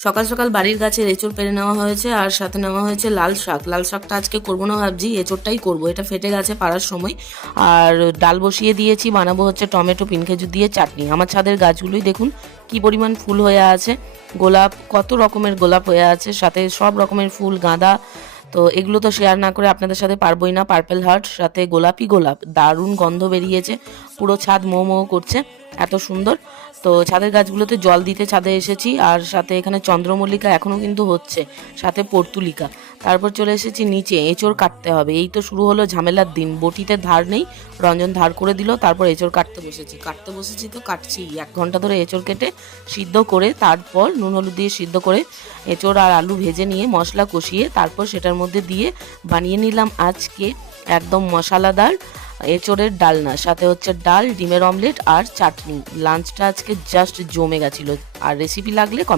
সকাল সকাল বাড়ির গাছের এঁচড় পেরে নেওয়া হয়েছে আর সাথে নেওয়া হয়েছে লাল শাক। লাল শাকটা আজকে করবো না ভাবছি, এঁচড়টাই করবো। এটা ফেটে গেছে পাড়ার সময়। আর ডাল বসিয়ে দিয়েছি, বানাবো হচ্ছে টমেটো পিন খেজুর দিয়ে চাটনি। আমার ছাদের গাছগুলোই দেখুন কি পরিমাণ ফুল হয়ে আছে, গোলাপ, কত রকমের গোলাপ হয়ে আছে, সাথে সব রকমের ফুল, গাঁদা। তো এগুলো তো শেয়ার না করে আপনাদের সাথে পারবোই না। পার্পেল হার্ট, সাথে গোলাপি গোলাপ, দারুণ গন্ধ বেরিয়েছে, পুরো ছাদ মো মো করছে, এত সুন্দর। তো ছাদের গাছগুলোতে জল দিতে ছাদে এসেছি, আর সাথে এখানে চন্দ্রমল্লিকা এখনও কিন্তু হচ্ছে, সাথে পর্তুলিকা। তারপর চলে এসেছি নিচে, এঁচড় কাটতে হবে। এই তো শুরু হলো ঝামেলার দিন, বটিতে ধার নেই, রঞ্জন ধার করে দিল। তারপর এঁচড় কাটতে বসেছি তো কাটছি 1 ঘন্টা ধরে। এঁচড় কেটে সিদ্ধ করে, তারপর নুন হলুদ দিয়ে সিদ্ধ করে এঁচড় আর আলু ভেজে নিয়ে মশলা কষিয়ে তারপর সেটার মধ্যে দিয়ে বানিয়ে নিলাম আজকে একদম মশলাদার এঁচড়ের ডালনা। সাথে হচ্ছে ডাল, ডিমের অমলেট আর চাটনি। লাঞ্চটা আজকে জাস্ট জমে গেছিলো। আর রেসিপি লাগলে কমেন্ট